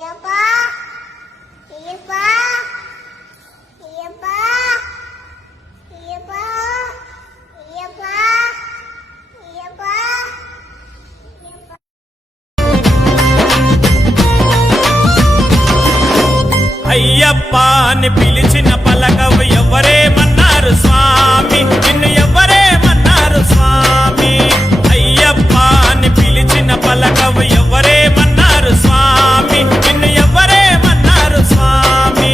Yapa, yapa, yapa, yapa, yapa, yapa. Ayyappa అని పిలిచిన పలకవు ఎవరేమన్నారు స్వామి, నిన్ను ఎవరేమన్నారు స్వామి. అయ్యప్ప అని పిలిచిన పలకవు ఎవరేమన్నారు స్వామి, నిన్ను ఎవరేమన్నారు స్వామి.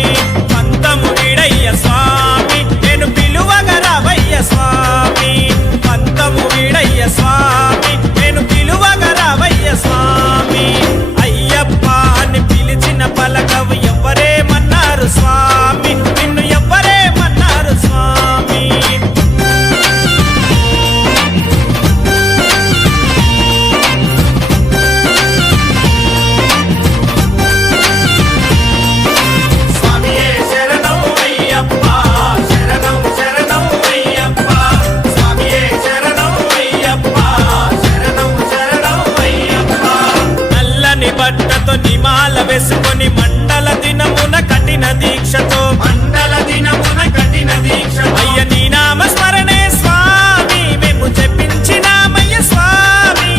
పంతము వీడయ్య స్వామి, నేను పిలువగా రావయ్య స్వామి. పంతము వీడయ్య స్వామి, నేను పిలువగా రావయ్య స్వామి. అయ్యప్ప అని పిలిచిన పలకవు ఎవరేమన్నారు స్వామి, నిన్ను ఎవరేమన్నారు స్వామి. స్వామియే శరణం అయ్యప్ప, శరణం శరణం అయ్యప్ప. స్వామియే శరణం అయ్యప్ప, శరణం శరణం అయ్యప్ప. నల్లని బట్టతో నిమాల వేసుకొని మండల దినమున కఠిన దీక్షతో, మండల దినమున కఠిన దీక్ష. అయ్య నీ నామ స్మరణే స్వామి, మేము జపించినామయ్య స్వామి.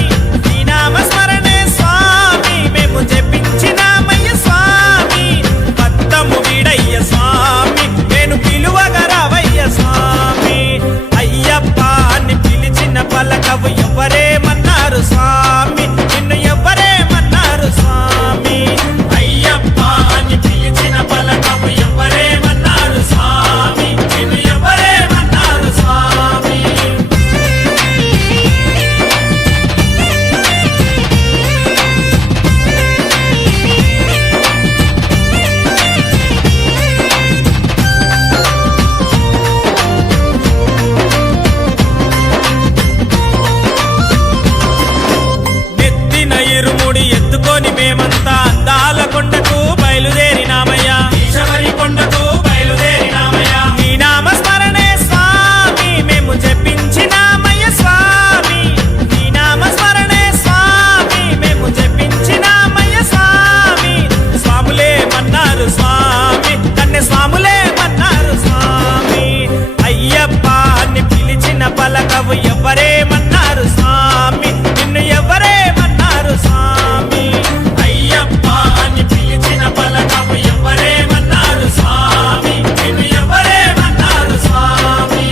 నీ నామ స్మరణే స్వామి, మేము జపించినామయ్య స్వామి. పంతము వీడయ్య స్వామి, నేను పిలువగా రావయ్య స్వామి. అయ్యప్ప అని పిలిచిన పలకవు ఎవరేమన్నారు స్వామి, నిన్ను ఎవరేమన్నారు స్వామి. అయ్యప్ప అని పిలిచిన పలకవు ఎవరేమన్నారు స్వామి, నిన్ను ఎవరేమన్నారు స్వామి. నెత్తిన ఇరుముడి ఎత్తుకొని మేమంతా అందాల కొండకు బయలుదేరినామయ్యా, ఈశవరి కొండకు బయలుదేరినామయ్యా. నీ నామ స్మరణే స్వామి, మేము జపించినామయ్య స్వామి. నీ నామ స్మరణే స్వామి, మేము జపించినామయ్య స్వామి. స్వాములే మన్నారు స్వామి, కన్నె స్వాములే మన్నారు స్వామి. అయ్యప్ప అని పిలిచిన పలకవు ఎవరేమన్నారు స్వామి, నిన్ను ఎవరేమన్నారు స్వామి. అయ్యప్ప అని పిలిచిన పలకవు ఎవరేమన్నారు స్వామి, నిన్ను ఎవరేమన్నారు స్వామి.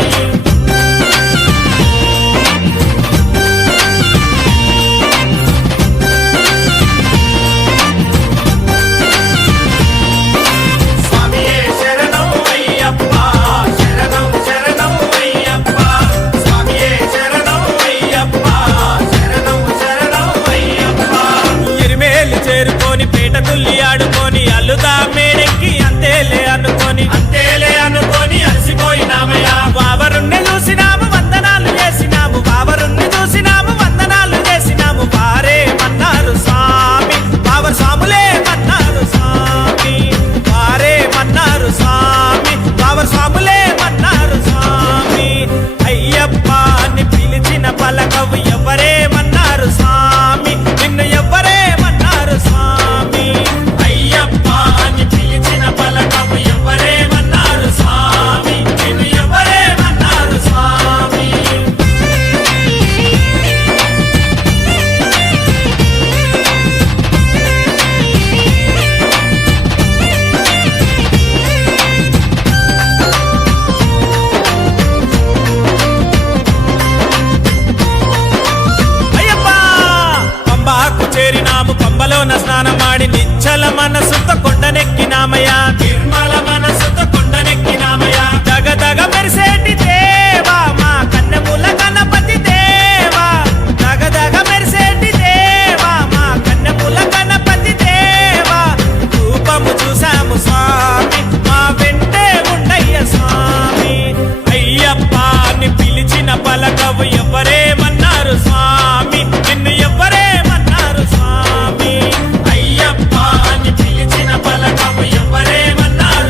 స్వామియే శరణం అయ్యప్ప, శరణం శరణం అయ్యప్ప. స్వామియే శరణం అయ్యప్ప, శరణం శరణం అయ్యప్ప. ఎరిమేలు చేరుకొని పేట తుల్లి ఆడుకొని అల్లుదా మేడెక్కి అంతేలే అనుకొని, అంతేలే అనుకొని అలసిపోయినామయ్యా. బావరుణ్ణి చూసినాము వందనాలు చేసినాము, బావరుణ్ణి చూసినాము వందనాలు చేసినాము. వారేమన్నారు స్వామి, బావర్ స్వాములే మన్నారు స్వామి. వారేమన్నారు స్వామి, బావర్ స్వాములే మన్నారు స్వామి. అయ్యప్ప అని పిలిచిన పలకవు ఎవరేమన్నారు స్వామి, నిన్ను ఎవరేమన్నారు స్వామి. అయ్యప్ప అని పిలిచిన పలకవు ఎవరేమన్నారు స్వామి, నిన్ను ఎవరేమన్నారు స్వామి. అయ్యప్ప పంబాకు చేరినాము, పంబలోన స్నానమాడి నిచ్చల మనసుతో కొండనెక్కినామయ్యా. నిర్మల మనసుతో కొండనెక్కినామయ్యా. దగదగ మెరిసేటి దేవా మా కన్నెముల గణపతి దేవా. దగదగ మెరిసేటి దేవా మా కన్నెముల గణపతి దేవా. రూపము చూసాము స్వామి, మా వెంటే ఉండయ్య స్వామి. అయ్యప్ప అని పిలిచిన పలకవు ఎవరేమన్నారు స్వామి, నిన్ను ఎవరేమన్నారు స్వామి. అయ్యప్ప అని పిలిచిన పలకవు ఎవరేమన్నారు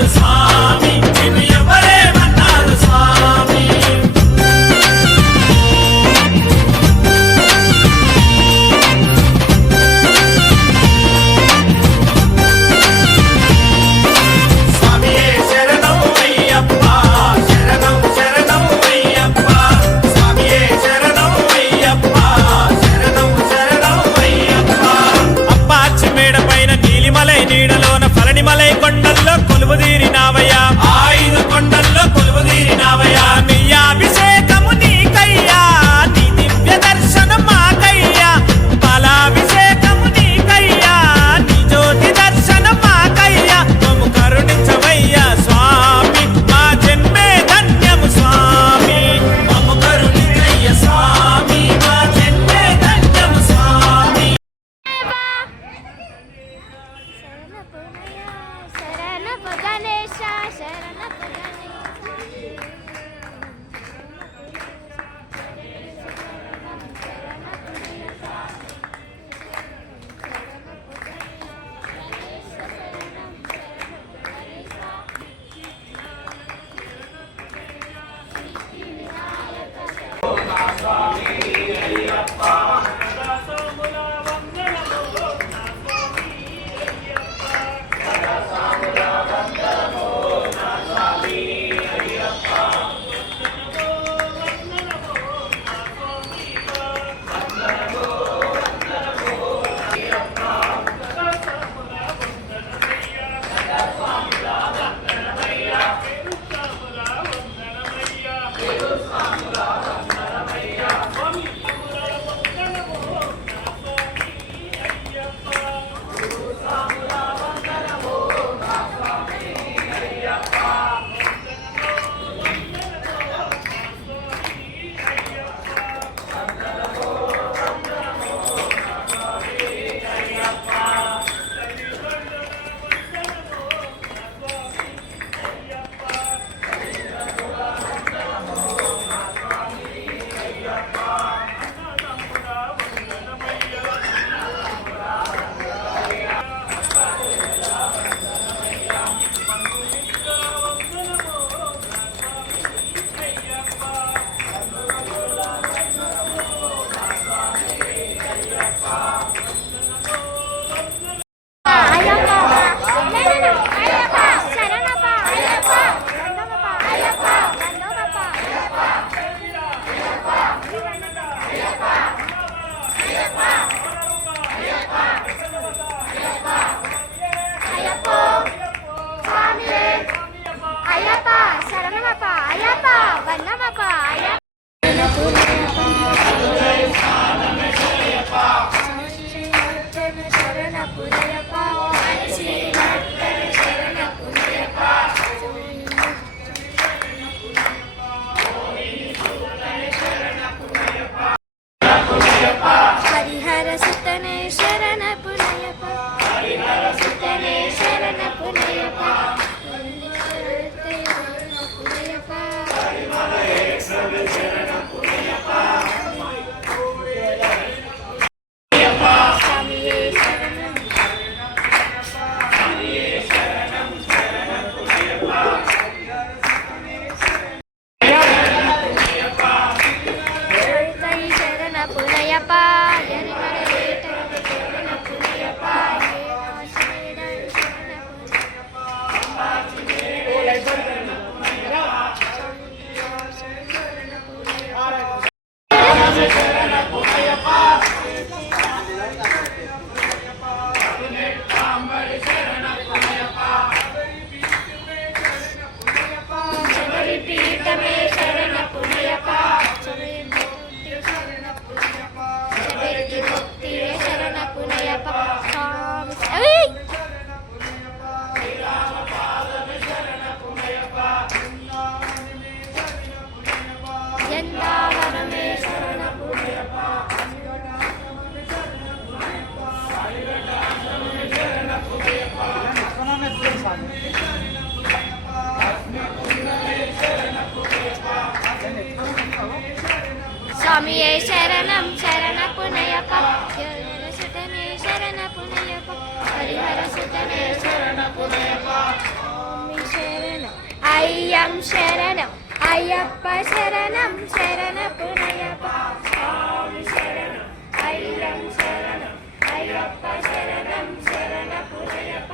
స్వామియే శరణం శరణపునయప హరిహర సుతనే శరణపునయప హరిహర సుతనే శరణపునయప స్వామి శరణం అయ్యం శరణం అయ్యప్ప శరణం శరణపునయప స్వామి శరణం అయ్యం శరణం అయ్యప్ప శరణం శరణపునయప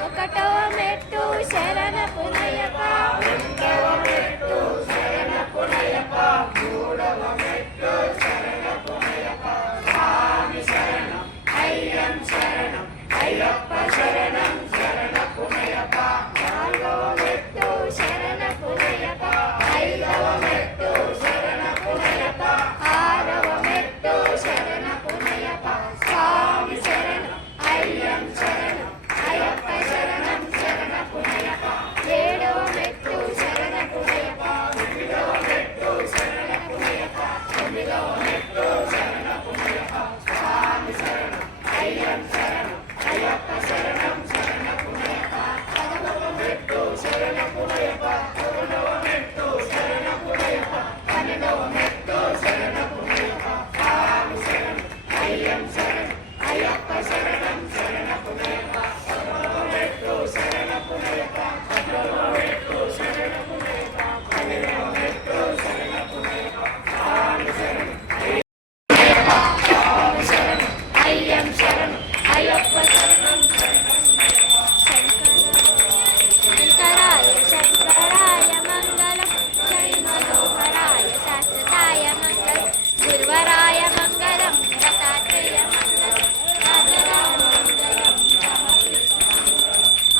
ఒకటో మెట్టు శరణపునయప రెండవ మెట్టు శరణపునయప మూడవ మెట్టు శరణపునయప స్వామి శరణం అయ్యం శరణం అయ్యప్ప శరణం శరణపునయప నాలుగవ మెట్టు శరణపునయప ఐదవ మెట్టు శరణపునయప ఆరవ మెట్టు శరణపునయప స్వామి శరణం అయ్యం శరణం అయ్యప్ప శరణం శరణపునయప ఏడవ మెట్టు శరణపునయప ఎనిమిదవ మెట్టు శరణపునయప తొమ్మిదవ మెట్టు శరణపునయప స్వామి శరణం అయ్యం శరణం అయ్యప్ప శరణం శరణపునయప పదవ మెట్టు శరణపునయప పదకొండవ మెట్టు శరణపునయప పన్నెండవ మెట్టు శరణపునయప స్వామి శరణం అయ్యం శరణం అయ్యప్ప శరణం శరణపునయప పదమూడవ మెట్టు శరణపునయప పద్నాలుగవ మెట్టు శరణపునయప పన్నెండవ మెట్టు శరణపునయప స్వామి శరణం స్వామి శరణం అయ్యం శరణం అయ్యప్ప శరణం శంకరాయ శంకరాయ మంగళం జై మనోహరాయ శాశ్వతాయ మంగళం గురువరాయ మంగళం దత్తాత్రేయ మంగళం నాథరాయ మంగళం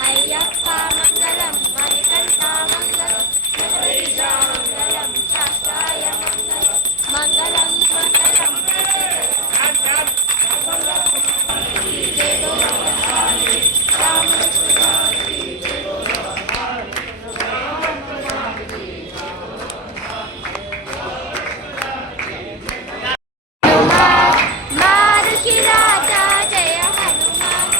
అయ్యప్ప మంగళం మణికంఠ మంగళం జగదీశ మంగళం శాస్త్రాయ మంగళం మంగళం మంగళం మారుతి రాజా జయ హనుమాన్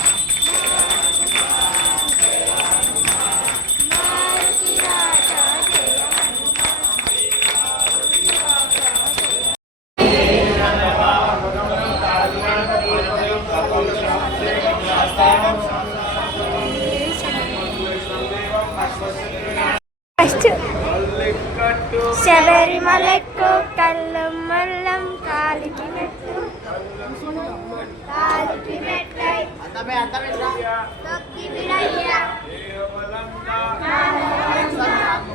మారుతి రాజా జయ శబరిమలకు కళ్ళం మల్లం కాలికి మెట్టు తొక్కి విడయ్యా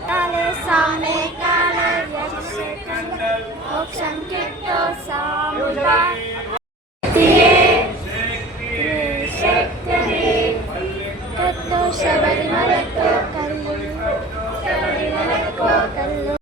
కాలే సామే కాలే మోక్షం కిట్టో సాముగా